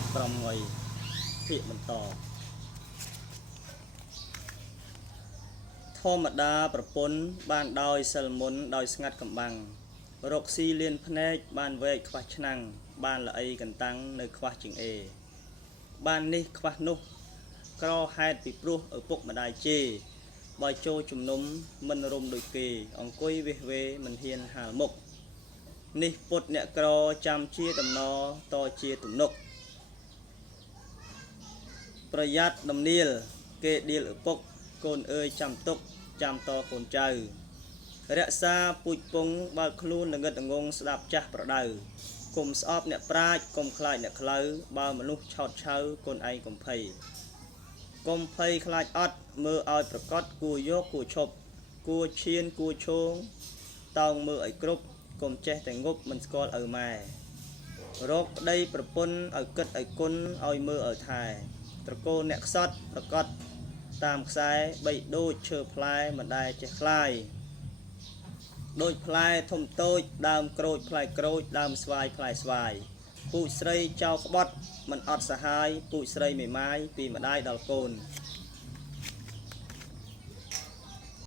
ប់ក្រំងុយភាកបន្តធម្មតាប្រពន្ធបានដោយសិលមុនដោយស្ងាត់កំបាំងរកស៊ីលៀនភ្នែកបានវែកខ្វះឆ្នាំងបានល្អីកន្តាំងនៅខ្វះជាងអេបាននេះខ្វះនោះក្រហេតុពីព្រោះឪពុកម្ដាយជេរបើចូលជំនុំមិនរំដូចគេអង្គុយវេះវេមិនហ៊ានហាលមុខនេះពុតអ្នកក្រចាំជាដំណរតជាទំនុកប្រយ័ត្នដំនាលគេដៀលឪពុកកូនអើយចាំទុកចាំតកូនចៅរក្សាពូជពងបើកខ្លួនល្ងិតល្ងងស្ដាប់ចាស់ប្រដៅគុំស្អប់អ្នកប្រាជ្ញគុំខ្លាចអ្នកខ្លៅបើមនុស្សឆោតឆៅកូនឯងកំភៃកុំភ័យខ្លាចអត់មើលឲ្យប្រកបគួរយកគួរឈប់គួរឈានគួរឈងតោងមើលឲ្យគ្រប់កុំចេះតែងប់មិនស្គាល់ឪម៉ែរកប្តីប្រពន្ធឲ្យគិតឲ្យគុណឲ្យមើលឲ្យថែត្រកូលអ្នកខ្សត់ប្រកបតាមខ្សែបីដូចឈើផ្លែមិនដែលចេះខ្លាយដូចផ្លែធំតូចដើមក្រូចផ្លែក្រូចដើមស្វាយផ្លែស្វាយពូជស្រីចៅក្បត់មិនអត់សហាយពូជស្រីមេម៉ាយពីម្ដាយដល់កូន